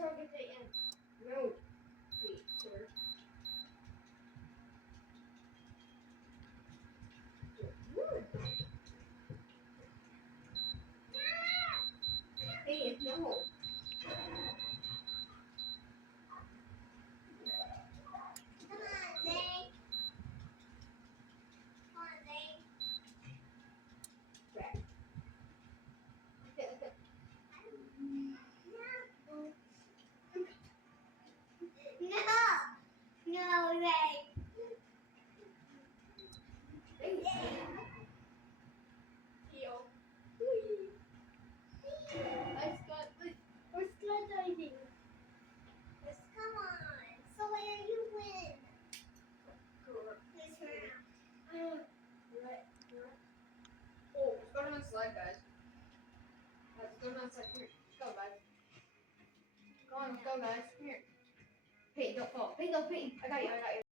target the end. No. Wait, sir. Hey, no. Come on, Zay. Come on, Zay. Right. No. No, Zay. Yo. We're skydiving. Come on. So where you win? Correct. This round. Right. Oh, let's go down the slide, guys. Let's go down the slide. Here. Go, guys. Come on, let's go, guys. Here. Hey, don't fall. Hey, go, Peyton. I got you.